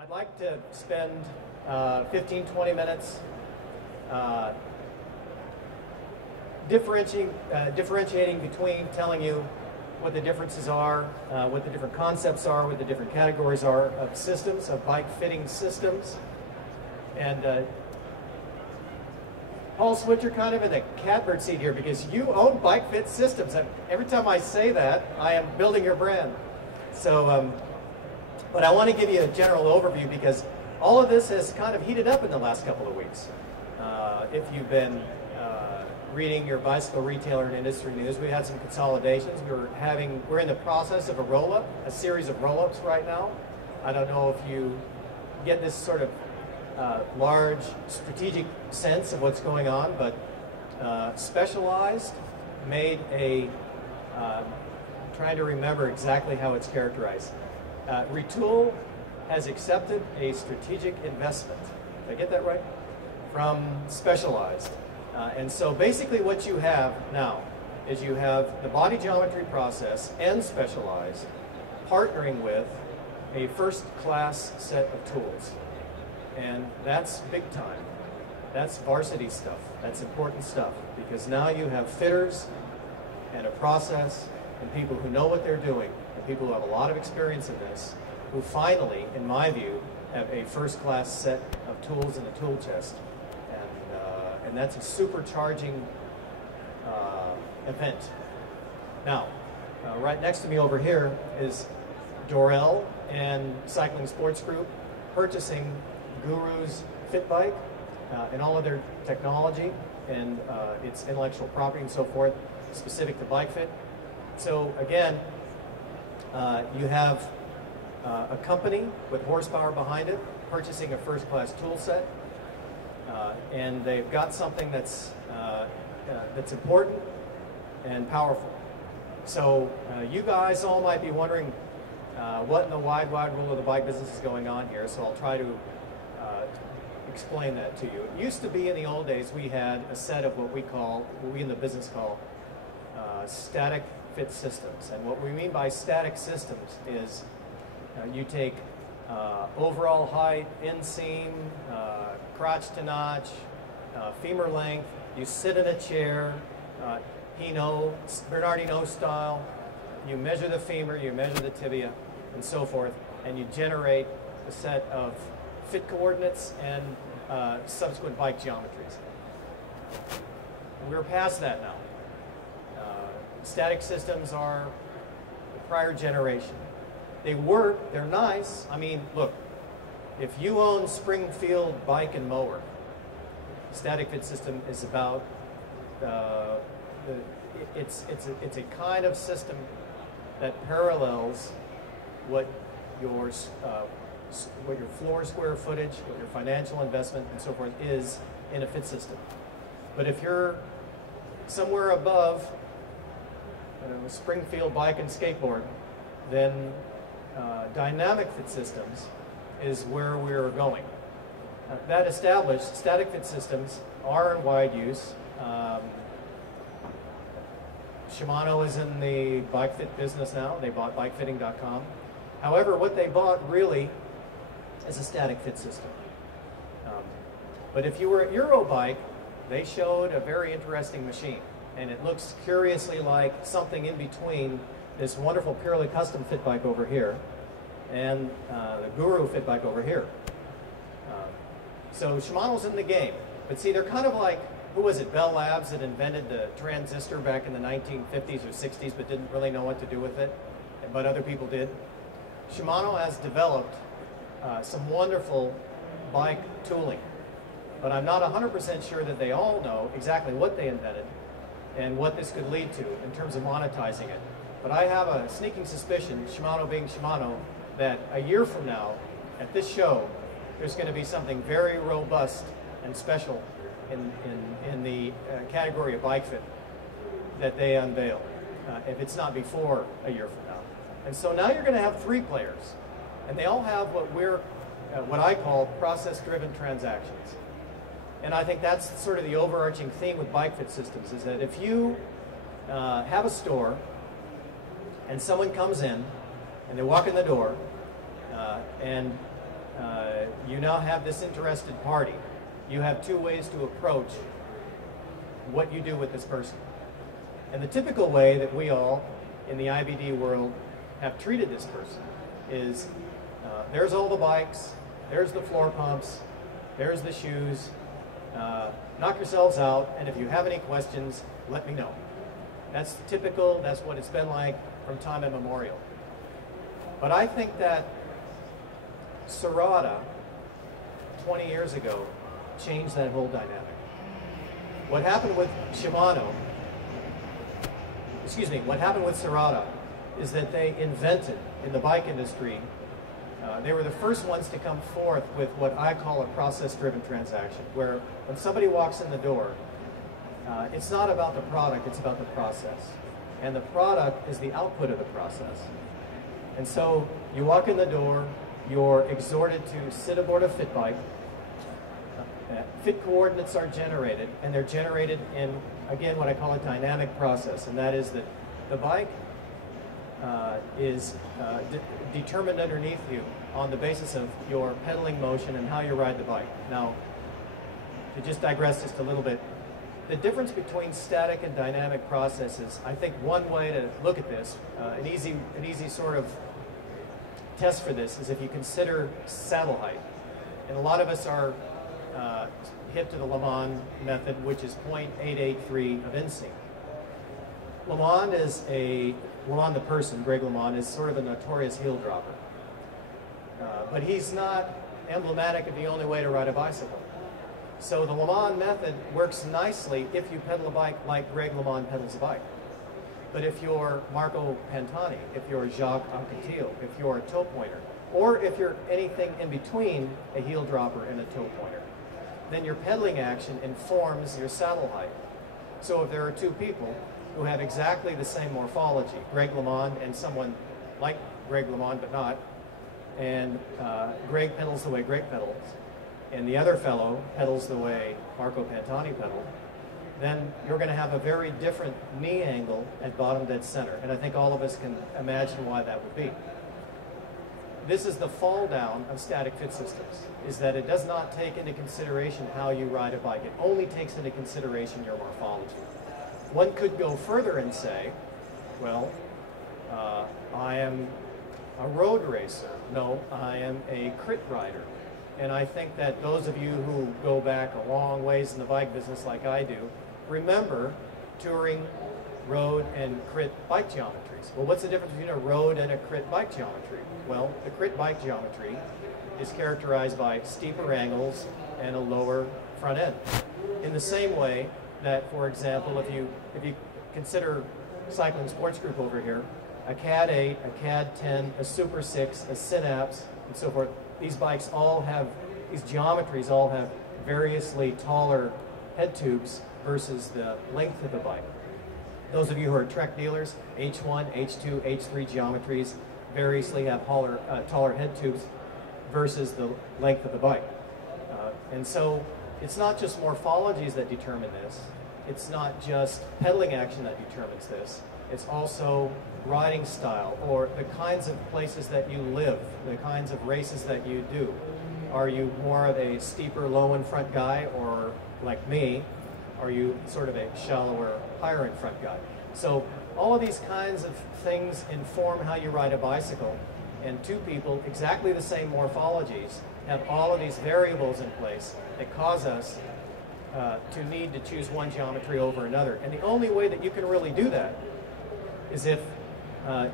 I'd like to spend 15, 20 minutes differentiating between telling you what the differences are, what the different concepts are, what the different categories are of systems, of bike fitting systems. And Paul Switzer kind of in the catbird seat here because you own Bike Fit Systems. And every time I say that, I am building your brand. So, but I want to give you a general overview because all of this has kind of heated up in the last couple of weeks. If you've been reading your bicycle retailer and industry news, we had some consolidations. We're in the process of a series of roll-ups right now. I don't know if you get this sort of large strategic sense of what's going on, but Specialized made trying to remember exactly how it's characterized. Retool has accepted a strategic investment. Did I get that right? From Specialized. And so basically what you have now is you have the body geometry process and Specialized partnering with a first-class set of tools. And that's big time. That's varsity stuff. That's important stuff because now you have fitters and a process and people who know what they're doing and people who have a lot of experience in this who finally, in my view, have a first-class set of tools in the tool chest. And that's a supercharging event. Now, right next to me over here is Dorel and Cycling Sports Group purchasing Guru's Fit Bike and all of their technology and its intellectual property and so forth, specific to bike fit. So again, you have a company with horsepower behind it purchasing a first-class tool set, and they've got something that's important and powerful. So you guys all might be wondering what in the wide world of the bike business is going on here, so I'll try to explain that to you. It used to be in the old days we had a set of what we in the business call static fit systems. And what we mean by static systems is you take overall height, inseam, crotch to notch, femur length, you sit in a chair, Bernardino style, you measure the femur, you measure the tibia, and so forth, and you generate a set of fit coordinates and subsequent bike geometries. We're past that now. Static systems are the prior generation. They work, they're nice. I mean, look, if you own Springfield Bike and Mower, static fit system is about, it's a kind of system that parallels what your floor square footage, what your financial investment and so forth is in a fit system. But if you're somewhere above Springfield Bike and Skateboard, then dynamic fit systems is where we're going. That established, static fit systems are in wide use. Shimano is in the bike fit business now. They bought bikefitting.com. However, what they bought really is a static fit system. But if you were at Eurobike, they showed a very interesting machine. And it looks curiously like something in between this wonderful purely custom fit bike over here and the Guru fit bike over here. So Shimano's in the game. But see, they're kind of like, who was it, Bell Labs that invented the transistor back in the 1950s or 60s but didn't really know what to do with it, but other people did. Shimano has developed some wonderful bike tooling, but I'm not 100% sure that they all know exactly what they invented and what this could lead to in terms of monetizing it. But I have a sneaking suspicion, Shimano being Shimano, that a year from now, at this show, there's going to be something very robust and special in the category of bike fit that they unveil, if it's not before a year from now. And so now you're going to have three players, and they all have what I call process-driven transactions. And I think that's sort of the overarching theme with bike fit systems, is that if you have a store and someone comes in and they walk in the door and you now have this interested party. You have two ways to approach what you do with this person. And the typical way that we all in the IBD world have treated this person is there's all the bikes, there's the floor pumps, there's the shoes, knock yourselves out, and if you have any questions, let me know. That's typical, that's what it's been like from time immemorial. But I think that Serata, 20 years ago, changed that whole dynamic. What happened with what happened with Serata is that they invented, in the bike industry, they were the first ones to come forth with what I call a process-driven transaction, where when somebody walks in the door, it's not about the product, it's about the process. And the product is the output of the process. And so you walk in the door, you're exhorted to sit aboard a fit bike. Fit coordinates are generated, and they're generated in, again, what I call a dynamic process, and that is that the bike is determined underneath you on the basis of your pedaling motion and how you ride the bike. Now, to just digress just a little bit, the difference between static and dynamic processes, I think one way to look at this, an easy sort of test for this is if you consider saddle height. And a lot of us are hip to the Le Mans method, which is 0.883 of insync. Le Mans the person, Greg LeMond, is sort of a notorious heel dropper. But he's not emblematic of the only way to ride a bicycle. So the Le Mans method works nicely if you pedal a bike like Greg LeMond pedals a bike. But if you're Marco Pantani, if you're Jacques Anquetil, if you're a toe pointer, or if you're anything in between a heel dropper and a toe pointer, then your pedaling action informs your saddle height. So if there are two people who have exactly the same morphology, Greg LeMond and someone like Greg LeMond but not, and Greg pedals the way Greg pedals, and the other fellow pedals the way Marco Pantani pedaled, then you're going to have a very different knee angle at bottom dead center. And I think all of us can imagine why that would be. This is the fall down of static fit systems, is that it does not take into consideration how you ride a bike. It only takes into consideration your morphology. One could go further and say, well, I am a road racer. No, I am a crit rider. And I think that those of you who go back a long ways in the bike business like I do, remember touring, road, and crit bike geometries. Well, what's the difference between a road and a crit bike geometry? Well, the crit bike geometry is characterized by steeper angles and a lower front end. In the same way that, for example, if you consider Cycling Sports Group over here, a CAD 8, a CAD 10, a Super 6, a Synapse, and so forth, these bikes all have, these geometries all have variously taller head tubes versus the length of the bike. Those of you who are Trek dealers, H1, H2, H3 geometries variously have taller head tubes versus the length of the bike. And so it's not just morphologies that determine this. It's not just pedaling action that determines this. It's also riding style, or the kinds of places that you live, the kinds of races that you do. Are you more of a steeper low in front guy, or like me, are you sort of a shallower higher in front guy? So all of these kinds of things inform how you ride a bicycle, and two people, exactly the same morphologies, have all of these variables in place that cause us to need to choose one geometry over another. And the only way that you can really do that is if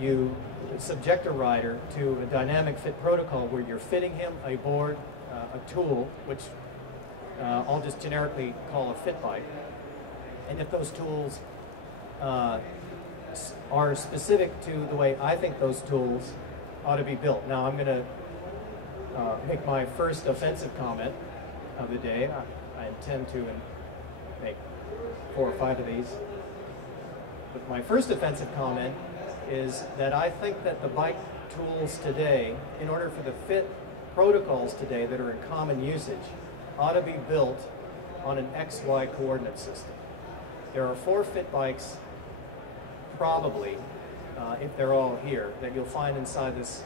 you subject a rider to a dynamic fit protocol where you're fitting him a board, a tool, which I'll just generically call a fit bike. And if those tools are specific to the way I think those tools ought to be built. Now I'm going to make my first offensive comment of the day. I intend to make 4 or 5 of these. But my first offensive comment is that I think that the bike tools today, in order for the fit protocols today that are in common usage, ought to be built on an XY coordinate system. There are 4 fit bikes, probably, if they're all here, that you'll find inside this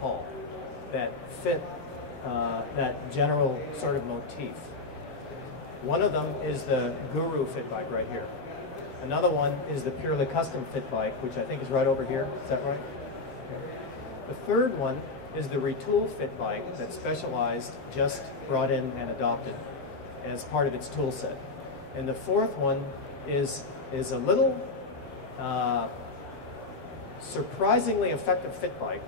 hall that fit that general sort of motif. One of them is the Guru fit bike right here. Another one is the purely custom fit bike, which I think is right over here. Is that right? The third one is the retool fit bike that Specialized just brought in and adopted as part of its tool set. And the fourth one is a little surprisingly effective fit bike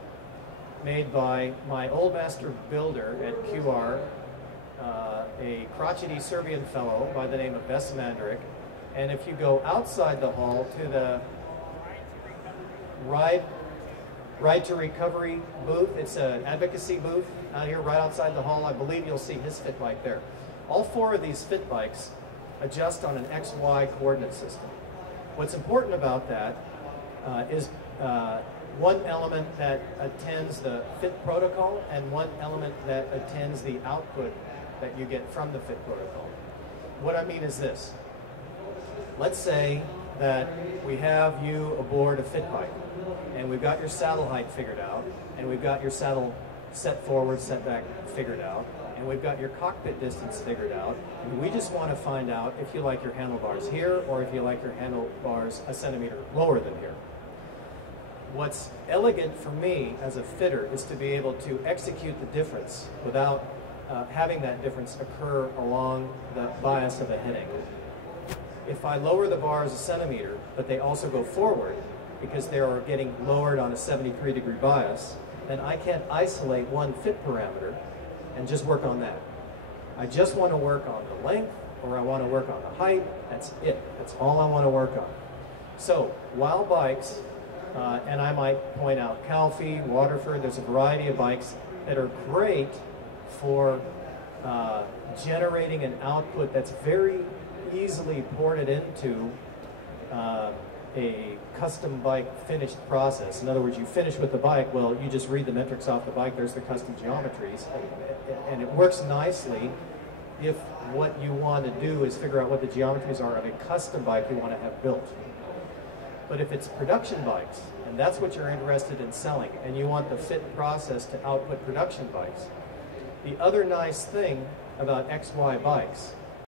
made by my old master builder at QR, a crotchety Serbian fellow by the name of Ves Mandaric. And if you go outside the hall to the Ride to Recovery booth, it's an advocacy booth out here right outside the hall, I believe you'll see his fit bike there. All four of these fit bikes adjust on an XY coordinate system. What's important about that is one element that attends the fit protocol and one element that attends the output that you get from the fit protocol. What I mean is this. Let's say that we have you aboard a fit bike and we've got your saddle height figured out and we've got your saddle set forward, set back figured out, and we've got your cockpit distance figured out, and we just want to find out if you like your handlebars here or if you like your handlebars a centimeter lower than here. What's elegant for me as a fitter is to be able to execute the difference without having that difference occur along the bias of a head angle. If I lower the bars a centimeter, but they also go forward because they are getting lowered on a 73-degree bias, then I can't isolate one fit parameter and just work on that. I just want to work on the length, or I want to work on the height. That's it. That's all I want to work on. So, while bikes, and I might point out Calfee, Waterford, there's a variety of bikes that are great for generating an output that's very easily ported into a custom bike finished process. In other words, you finish with the bike, well, you just read the metrics off the bike, there's the custom geometries, and it works nicely if what you want to do is figure out what the geometries are of a custom bike you want to have built. But if it's production bikes, and that's what you're interested in selling, and you want the fit process to output production bikes, the other nice thing about XY bikes